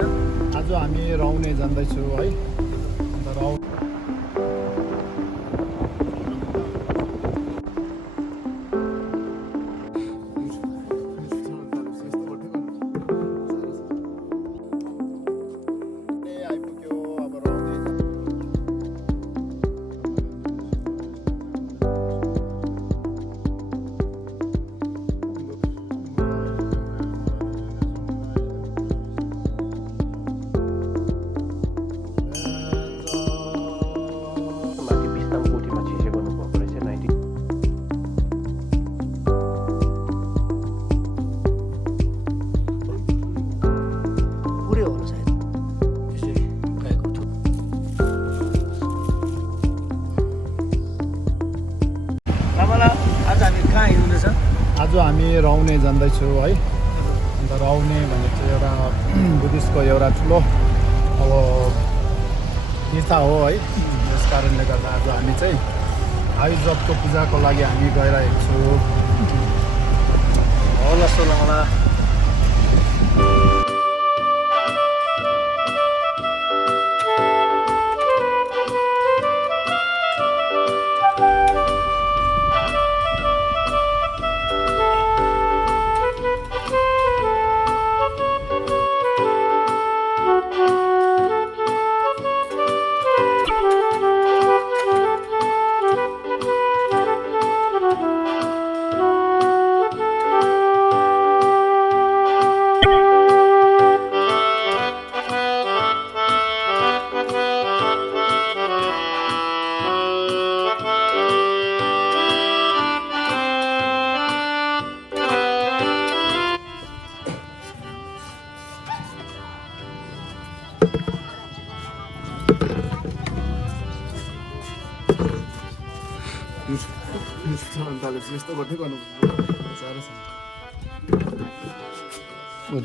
हुँदैछ? आज हामी राउने जाँदैछौँ है। अन्त राउ आइपुग्यो अब राउने माथि बिस्ताम कोठीमा छिसे गर्नुभएको रहेछ 90। पुरै होला सायद यसरी गएको थियो। लामाला आज हामी कहाँ हिँड्दैछ? आज हामी राउने जाँदैछौँ है। अन्त राउने भनेको एउटा बुद्धिस्टको एउटा ठुलो अब तीर्थ हो है। यस कारणले गर्दा आज हामी चाहिँ आयुजको पूजाको लागि हामी गइरहेको छौँ। होला जस्तो लामाला। यस्तो गर्दै गर्नु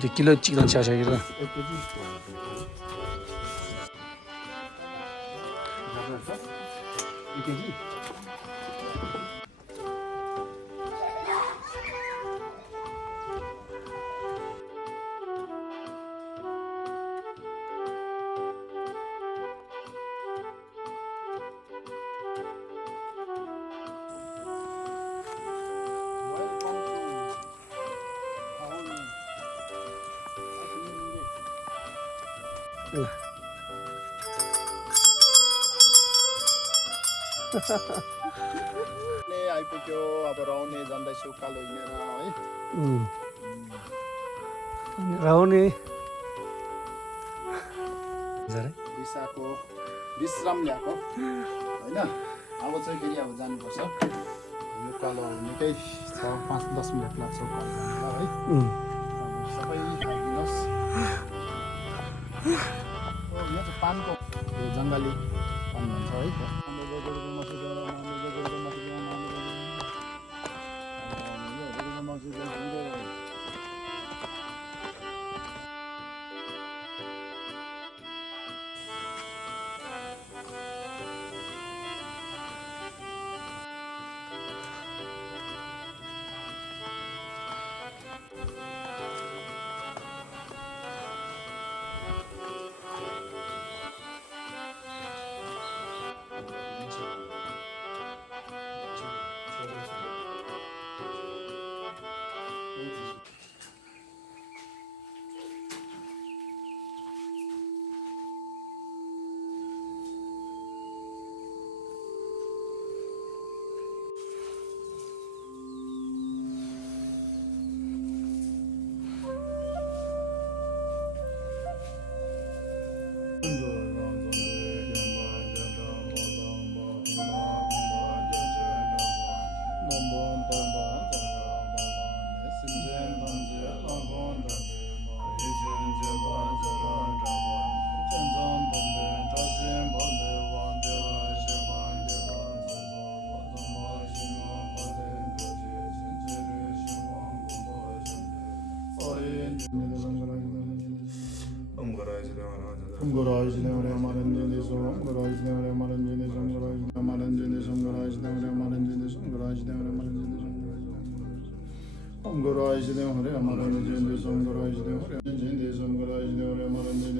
त्यो किलो चिकन छ्यासकेर आइपुग्यो अब राउने जाँदैछु कालो हिँडेर है। राउने दिशाको विश्राम ल्याएको होइन। अब चाहिँ फेरि अब जानुपर्छ। यो कालो निकै 5-10 मिनट लाग्छ कालो जानुलाई है। अब सबै खाइदिनुहोस्। यो चाहिँ पानको यो जङ्गली पान भन्छ है। Om Guru Aishdev Hare Amaran Jende Som Guru Aishdev Hare Jende Som Guru Aishdev Hare Amaran Jende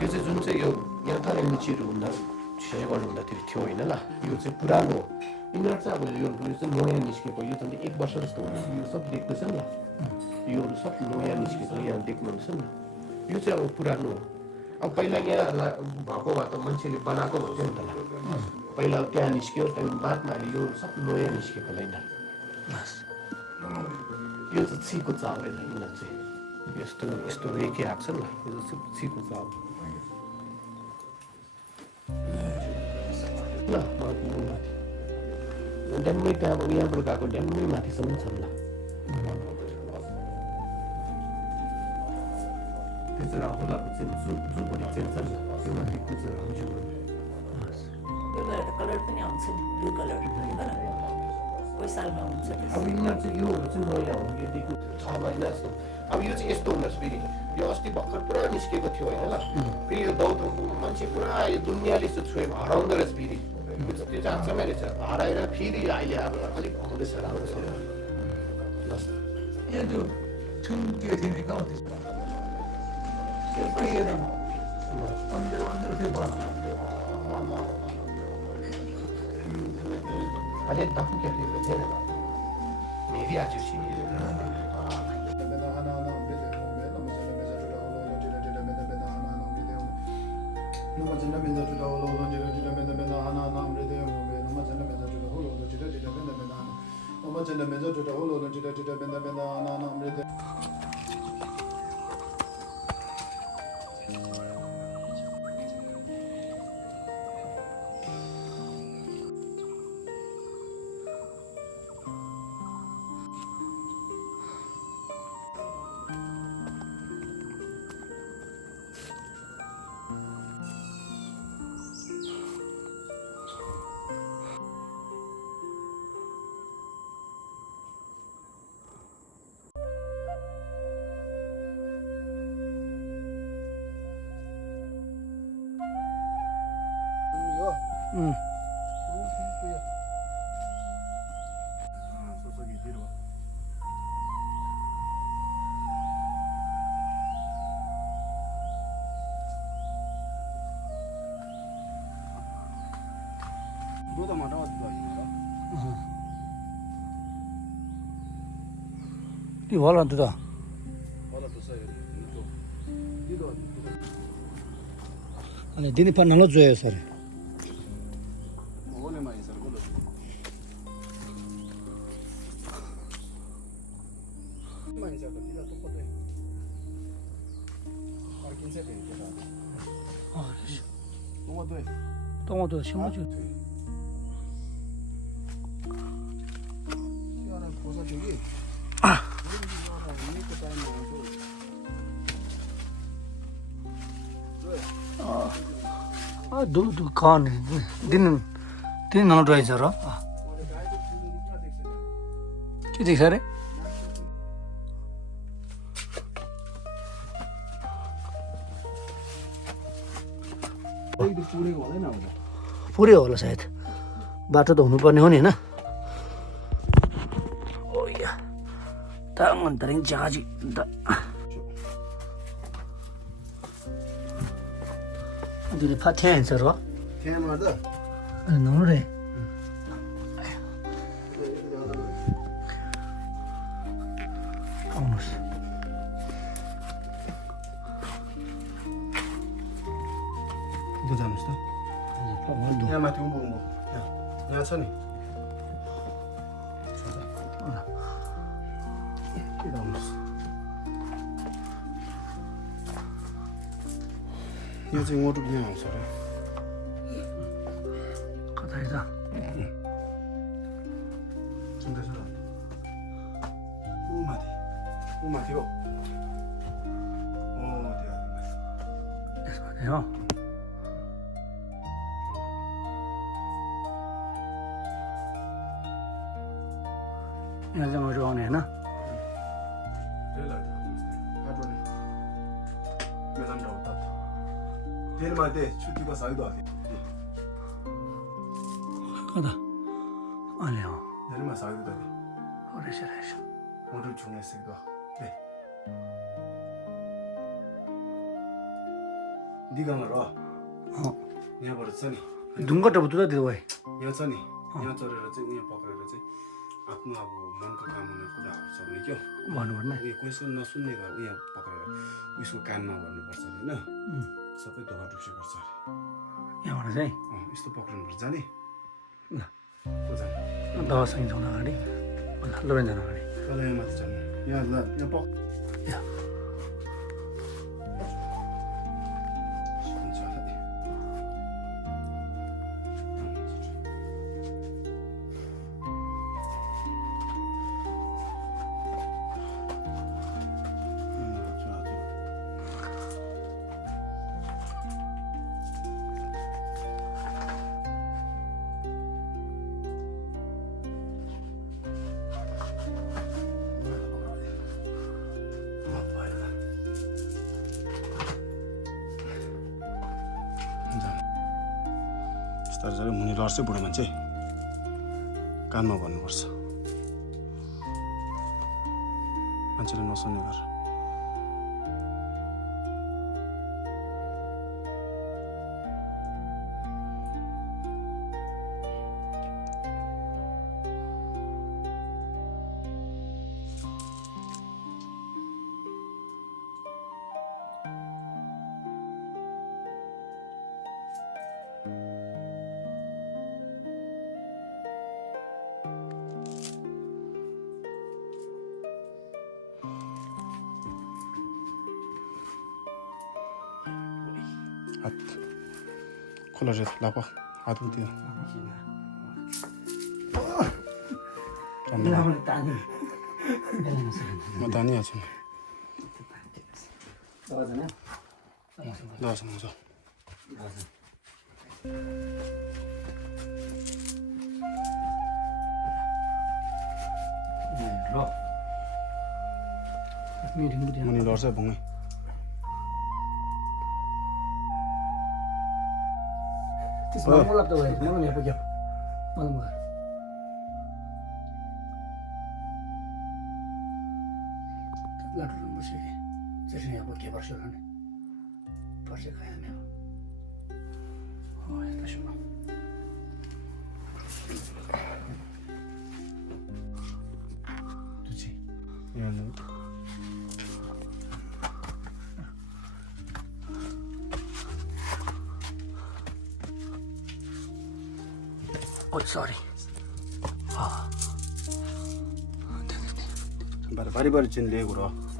त्यो चाहिँ जुन चाहिँ यो यहाँ कालिम्पोङहरू हुँदा चाहिँ गर्नुहुँदाखेरि थियो होइन ल यो चाहिँ पुरानो यिनीहरू चाहिँ अब यो चाहिँ नयाँ निस्केको यो चाहिँ 1 वर्ष जस्तो हुन्छ यो सब देख्दैछ नि योहरू सब नयाँ निस्केको यहाँ देख्नुहुन्छ नि यो चाहिँ अब पुरानो हो अब पहिला यहाँ भएको भए त मान्छेले बनाएको हुन्थ्यो नि त पहिला त्यहाँ निस्क्यो त्यहाँदेखि बादमा अहिले यो सब नयाँ निस्केको होइन यो चाहिँ छीको चाउ होइन यिनीहरू चाहिँ यस्तो यस्तो रेखे आएको छ नि यो चाहिँ छीको चाउ ल ड्याम्मै त्यहाँ अब यहाँबाट गएको ड्याम्मै माथिसम्म छ ल त्यो चाहिँ राहुलाको चाहिँ जुबडी चाहिँ छ नि त्यो माथिको चाहिँ कलर पनि आउँछ नि ब्लू कलर कोही सालमा हुन्छ अब यिनीहरू चाहिँ योहरू चाहिँ नयाँ हो योदेखि 6 महिना जस्तो अब यो चाहिँ यस्तो हुँदोस् फेरि यो अस्ति भर्खर पुरा निस्केको थियो होइन ल फेरि यो दौड मान्छे पुरा यो दुनियाँले चाहिँ छोयो हराउँदो रहेछ फेरि त्यो चाहिँ आजमै रहेछ हराएर फेरि अहिले अब अलिक हुँदैछ राम्रो छ यो जो छुन के थिए गाउँदैछ त्यो पनि अन्डर अन्डर थियो बस अहिले दफु क्या थिएन मेरी आज 이 원래 두다. 아니 디니 판 나눠 줘요, 서리. 똥어도 심어줘. 두 칸. 디는 나눠 줘야죠. त्यति छ अरे पुरै होला सायद बाटो त हुनुपर्ने हो नि होइन ओ या ताङ जहाजी अन्त दुई फाट्या हिँड्छ र त्यहाँ मार्दा नहुनु रे आउनुहोस् त्यो जानुहोस् त यहाँ माथि उँभो उँभो यहाँ छ नि आउनुहोस् यो चाहिँ मोटो यहाँ आउँछ र कता त सुन्दैछ र ऊ माथि हो त्यो यसमा हो यहाँ चाहिँ मैले आउने होइन तेल माहिती छुट्टीको सहित कता अहिले हो तेलमा सहित रहेछ रहेछ मोटो छुने सिक्दा दिगामा र यहाँबाट छ नि ढुङ्गा टपुत त त्यो भाइ यहाँ छ नि यहाँ चढेर चाहिँ उयो पक्रेर चाहिँ आफ्नो अब मनको कामना कुराहरू छ भने क्या भन्नुपर्ने उयो कसैको नसुन्ने घर उयो पक्रेर उसको कानमा भन्नुपर्छ अरे होइन सबै धोका टुक्सी गर्छ अरे यहाँबाट चाहिँ यस्तो पक्रिनुपर्छ जाने ल को जाने दवासँग जाउँ अगाडि लैजान अगाडि तल यहाँ माथि जानु यहाँ ल यहाँ पक हुन्छ होला नि। तर मुनि लड्छ बुढो मान्छे कानमा भन्नुपर्छ मान्छेले नसुन्ने घर हात खोला रे लाप हात उठ्यो म तानिहाल्छु नि दस हुन्छ मुनि लड्छ भुङ त्यसमा मलाई त भयो मलाई यहाँ पुग्यो मलाई लाटो बस्यो कि त्यसरी यहाँ के पर्छ होला नि पर्छ खायो नि हो यता सुन तुझी यहाँ Oh, sorry. बारी चिन लिएको र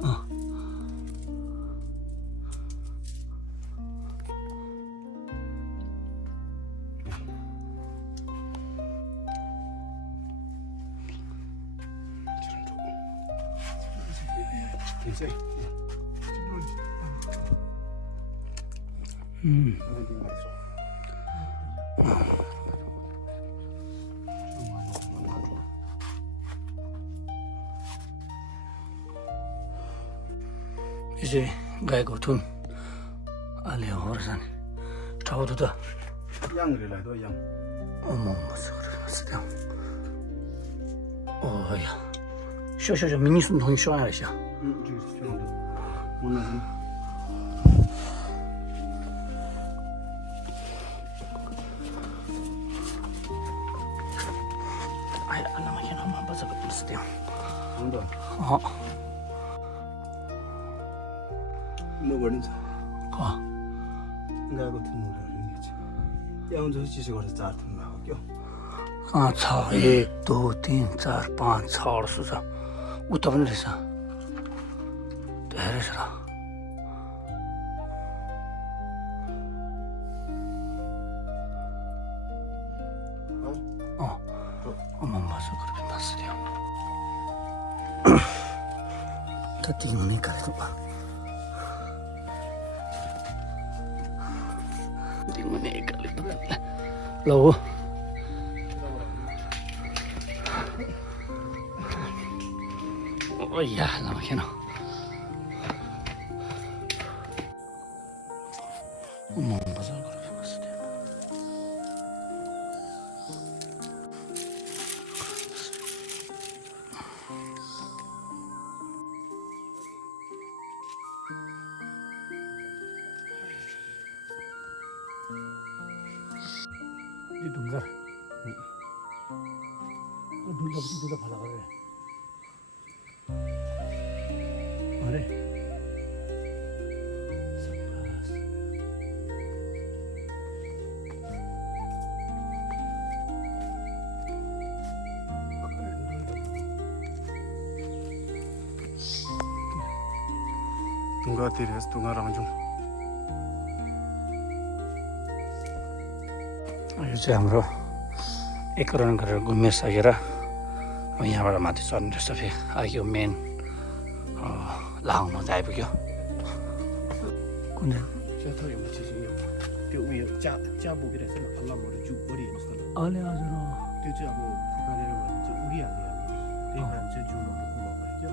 이제 가이고 돈 알려 허르산 저도다 양이라도 양. 어머 무슨 그러면서 어야 쇼쇼쇼 미니순 돈이 쇼야시야 주스 정도. 오늘은 아이 알라마 걔는 한번 봐서 그랬을 때요 온다. 어 너 버린다. 어 가고 듣는 거를 이제. 양조 지식으로 짜든 나오죠. अच्छा 1 2 3 4 5 6 수사 우터분 रहेछ धेरै छ 어머 맞아 그렇게 봤어요 그때 눈이 가려도 봐 눈이 가려도 로 ya la imagino. 어머 맞아 그렇게 봤을 때. 이 동가. 눈가 붙이 눈가 받아 그래. 그래. 누가 데려서 누가랑 좀. यो चाहिँ हाम्रो एकरण गरेर घुमिसकेर अब यहाँबाट माथि चढ्ने रहेछ फेरि यो मेन लाउनु चाहिँ आइपुग्यो कुन 셔터에 묻히시요. त्यो उयो चाबुकेर चाहिँ फल्लामहरू जु बढी हेर्नुहोस् न अहिले हजुर त्यो चाहिँ अब फुकालेर भने चाहिँ उडिहाल्ने अब त्यही कारण चाहिँ जुमा बोक्नु भएको क्या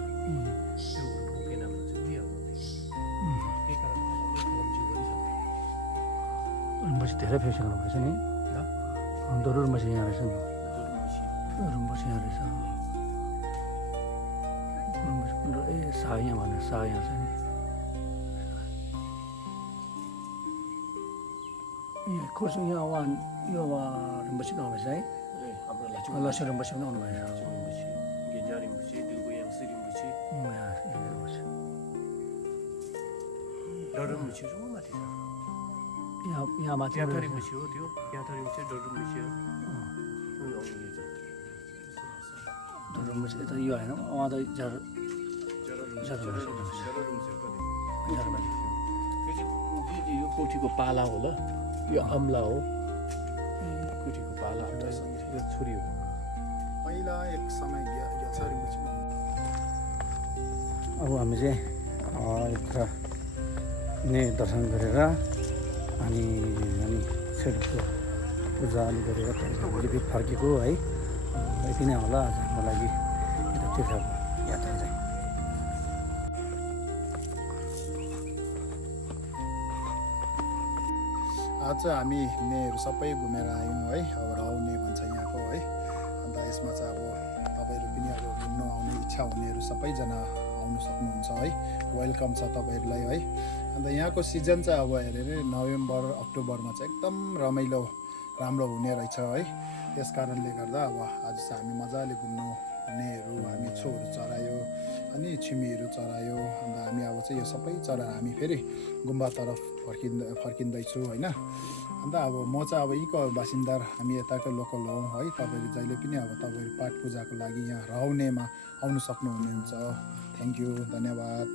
त्यो बोकेन भने चाहिँ उडिहाल्नु त्यही कारण फल्लाम जु बढी छ रुम्बसी धेरै फेसिङ गर्नुपर्छ नि दोहोरो रुम्बसी यहाँ रहेछ नि रुम्बसी यहाँ रहेछ रुम्बसी ए सा यहाँ भनेर सा यहाँ छ नि खोर्सुङ यहाँ वान यो रुम्बसी आउँदैछ है हाम्रो लसो रुम्बसी पनि आउनु भएछ 라치무치 겐자리무치 들고양 쓰리무치 डरमु치 좀 마티사 यहाँ माथि 야타리무치 हो त्यो 야타리무치 डरमु치 रुम्बसी यता यो होइन उहाँ त यो कोठीको पाला होला यो अम्ला हो कोठीको पाला यो छोरी हो पहिला एक समय अब हामी चाहिँ यत्र नै दर्शन गरेर अनि सेडको पूजा आदि गरेर त्यहाँदेखि भोलि फर्केको है यति नै होला आज हाम्रो लागि यता तीर्थको यात्रा चाहिँ आज हामी नेहरू सबै घुमेर आयौँ है अब राउने भन्छ यहाँको है अन्त यसमा चाहिँ अब तपाईँहरू पनि अब घुम्नु आउने इच्छा हुनेहरू सबैजना आउनु सक्नुहुन्छ है वेलकम छ तपाईँहरूलाई है अन्त यहाँको सिजन चाहिँ अब हेरेर नोभेम्बर अक्टोबरमा चाहिँ एकदम रमाइलो राम्रो हुने रहेछ है त्यस कारणले गर्दा अब आज चाहिँ हामी मजाले घुम्नु हुनेहरू हामी छोहरू चरायो अनि छिमीहरू चरायो अन्त हामी अब चाहिँ यो सबै चरा हामी फेरि गुम्बातर्फ फर्किँदैछु होइन अन्त अब म चाहिँ अब यहीँको बासिन्दा हामी यताकै लोकल हौँ है तपाईँहरू जहिले पनि अब तपाईँहरू पाठ पूजाको लागि यहाँ राउनेमा आउनु सक्नुहुनेछ थ्याङ्क यू धन्यवाद